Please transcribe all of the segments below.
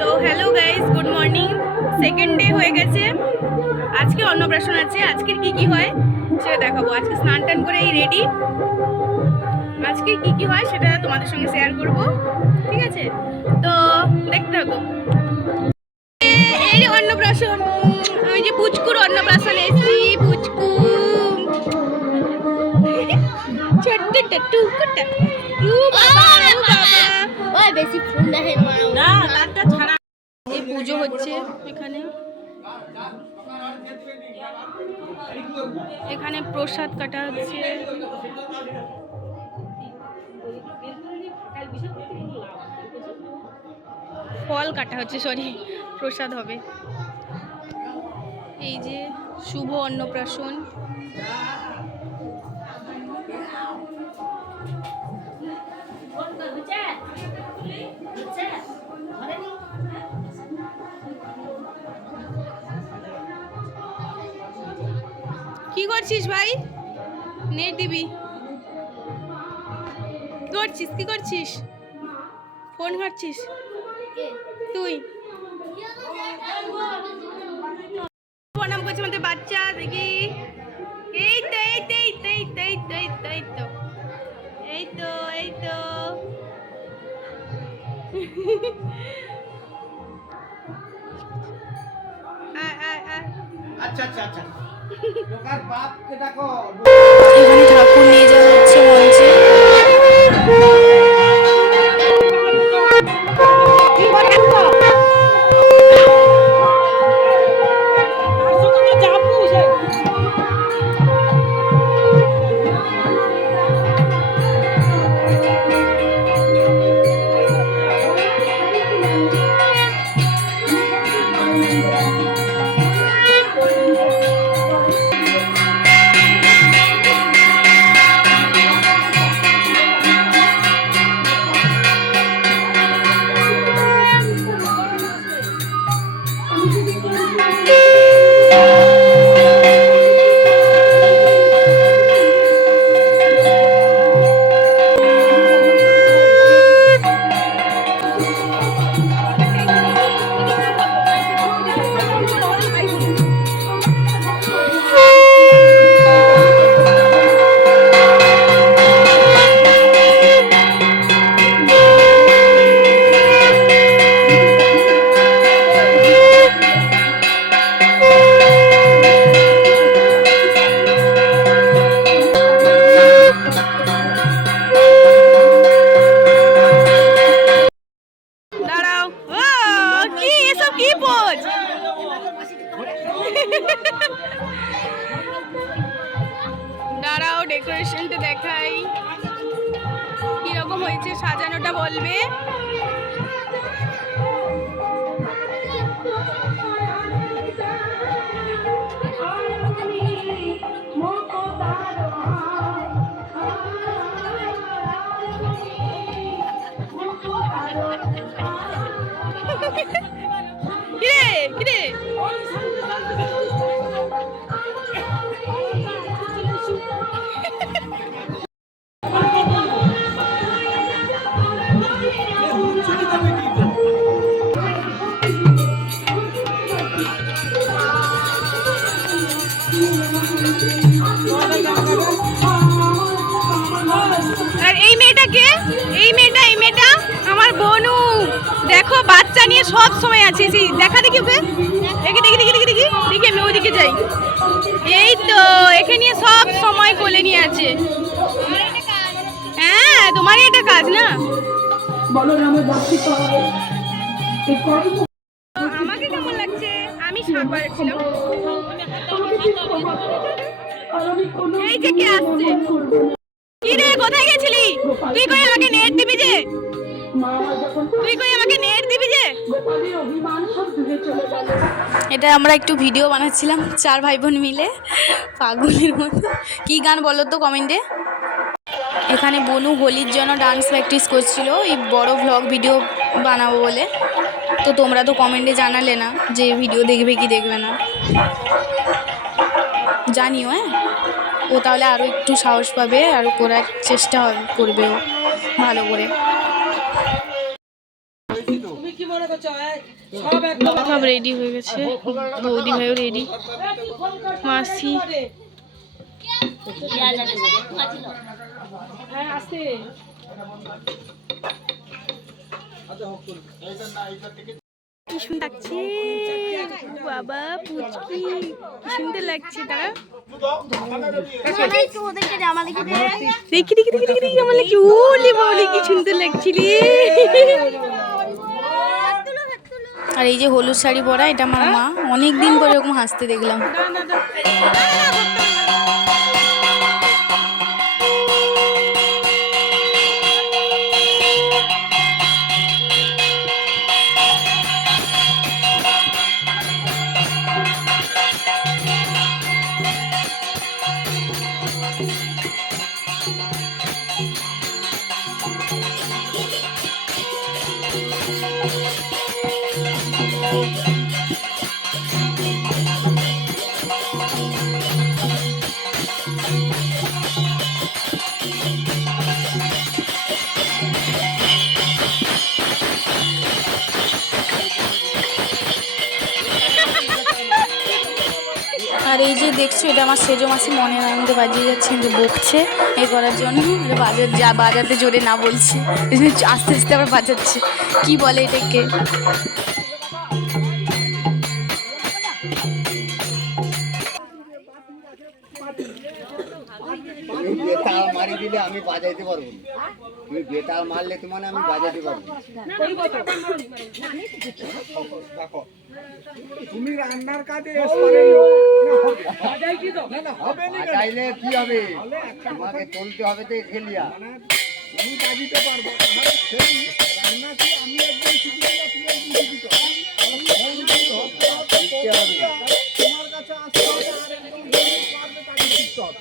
তো hello guys, good morning. Second day হয়ে গেছে। আজকে অন্নপ্রাশন আছে। আজকের কি হয় সেটা দেখাবো। আজকে স্নান টান করে এই রেডি। আজকে কি হয় সেটা তোমাদের সঙ্গে শেয়ার করব, ঠিক আছে? তো দেখতে থাকো। এই অন্নপ্রাশন, আমি যে পুচকুর অন্নপ্রাশন এসেছি। পুচকু ছোট্ট টুকুটা, বেশি ফুল দেখে না, তারটা ছাড়া এই পুজো হচ্ছে এখানে। এখানে প্রসাদ কাটা হচ্ছে। ফল কাটা হচ্ছে, সরি, প্রসাদ হবে। এই যে শুভ অন্নপ্রাশন। কি করছিস ভাই? নেট দিবি? কি করছিস? ফোন ঘাটছিস তুই? প্রণাম করছে আমাদের বাচ্চা, দেখি। এই তো এই তো এই তো এই তো এই তো এই তো এই তো এই তো এই তো আচ্ছা আচ্ছা আচ্ছা লোকার বাপকে ডাকো। এখানে ঠাকুর নিয়ে যাওয়া হচ্ছে মঞ্চে। দাঁড়াও, ডেকোরেশনটা দেখাই কিরকম হয়েছে, সাজানোটা বলবে। কিরে কিরে আর এই মেয়েটাকে, এই মেয়েটা আমার বোনু। দেখো, বাচ্চা নিয়ে সব সময় আছে। দেখা দেখি ওকে, দেখি দেখি দেখি দেখি দেখি দেখি আমি ওদিকে যাই। এই তো একে নিয়ে সব সময় কোলে নিয়ে আছে। হ্যাঁ, তোমারই এটা কাজ না? আমাকে কেমন লাগছে? আমি শাক বাড়াচ্ছিলাম। এই যে কে আসছে? কি রে, কোথায় গেছিলি তুই? কই আমাকে নেট দিবি যে? এটা আমরা একটু ভিডিও বানাচ্ছিলাম 4 ভাই বোন মিলে, পাগলের মতো। কি গান বলো তো কমেন্টে। এখানে বনু হোলির জন্য ডান্স প্র্যাকটিস করছিল, এই বড় ভ্লগ ভিডিও বানাবো বলে। তো তোমরা তো কমেন্টে জানালে না যে ভিডিও দেখবে কি দেখবে না, জানিও। হ্যাঁ, ও তাহলে আরও একটু সাহস পাবে, আরও করার চেষ্টা করবে ও ভালো করে। সব রেডি হয়ে গেছে, বৌদি ভাইও রেডি, মাসি। কি সুন্দর লাগছে বাবা, পুচকি কি সুন্দর লাগছে। তারা দেখি দেখি দেখি দেখি দেখি আমার লাগছে, ওলে বাবলে কি সুন্দর লাগছে রে। আর এই যে হলুদ শাড়ি পরা, এটা আমার মা, অনেক দিন পরে এরকম হাসতে দেখলাম। আর এই যে দেখছো, এটা আমার সেজো মাসি মনের আনন্দে বাজিয়ে যাচ্ছে, কিন্তু বকছে এ করার জন্য। বাজাতে জোরে না বলছি, আস্তে আস্তে আবার বাজাচ্ছে। কি বলে এটাকে? বেতাল মারি দিলে আমি বাজাইতে পারবো না, তুমি বেতাল মারলে তো মানে আমি বাজাইতে পারবো না। তুমি রান্নার কাজে বাজাইলে কি হবে, তোমাকে তুলতে হবে তো খেলিয়া, তুমি বাজিতে পারবো রান্না কি আমি একদম শিখি না, তুমি একদম শিখি তো তোমার কাছে আসতে হবে, আর একদম পারবে তাকে শিখতে হবে।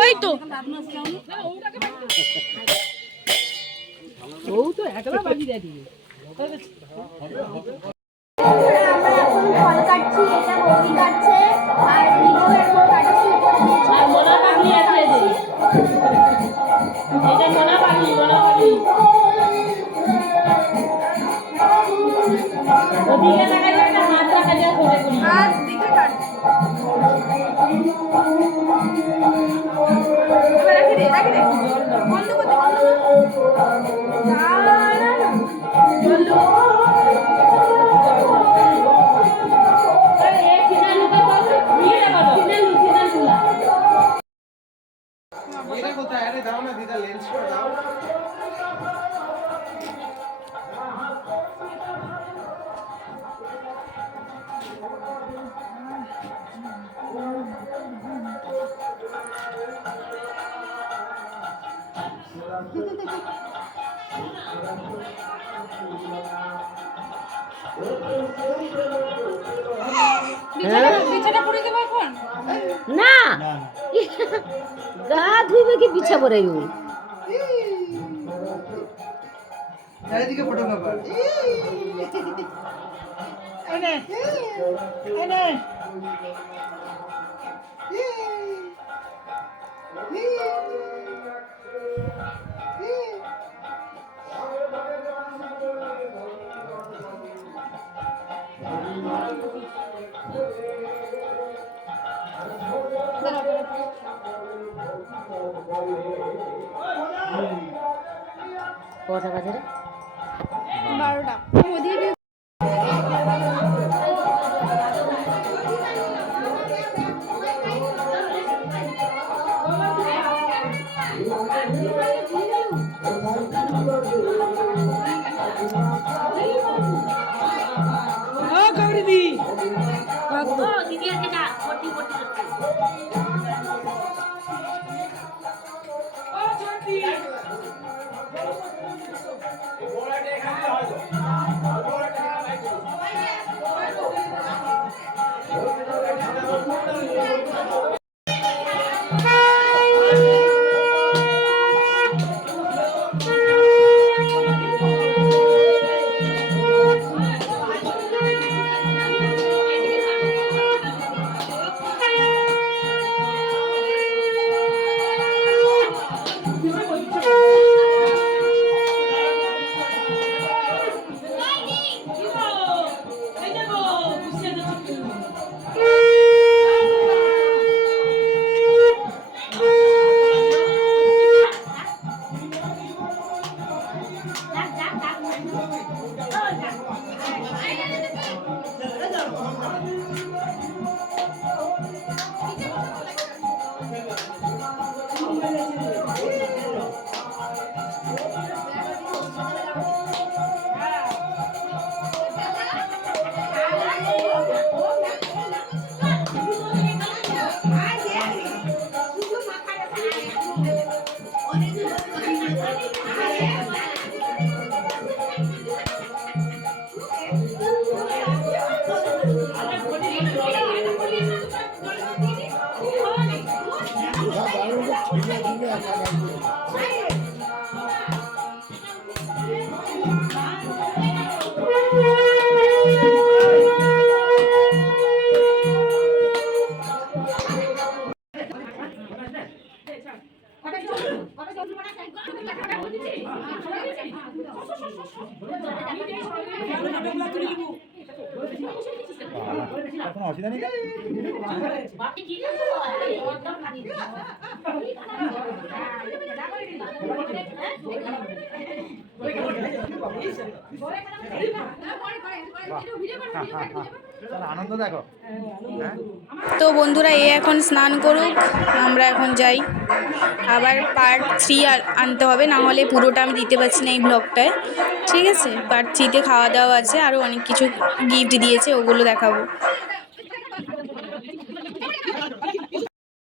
ওই তো ফল কাটছি, এটা বৌদি কাটছে, আর ভিভো এখন কাটছি, আর মোনা পাগলি আছে, এটা মোনা পাগলি, মোনা পাগলি ওদিকে লাগা যায় না, হাত রাখা যায়, ধরে করি হাত দিকে কাট, রাখি দে বন্ধ করতে, না না না বন্ধ। না গা ধুইবে কি পিছা পড়াইব, চারিদিকে ফটো ব্যাপার এনে এনে কটা বাজে রে? 12টা। কোনো অসুবিধা নেই। আনন্দ দেখো। তো বন্ধুরা এ এখন স্নান করুক, আমরা এখন যাই। আবার পার্ট 3 আনতে হবে, না হলে পুরোটা আমি দিতে পারছি না এই ব্লগটায়। ঠিক আছে, পার্ট 3তে খাওয়া দাওয়া আছে, আরও অনেক কিছু গিফট দিয়েছে, ওগুলো দেখাবো।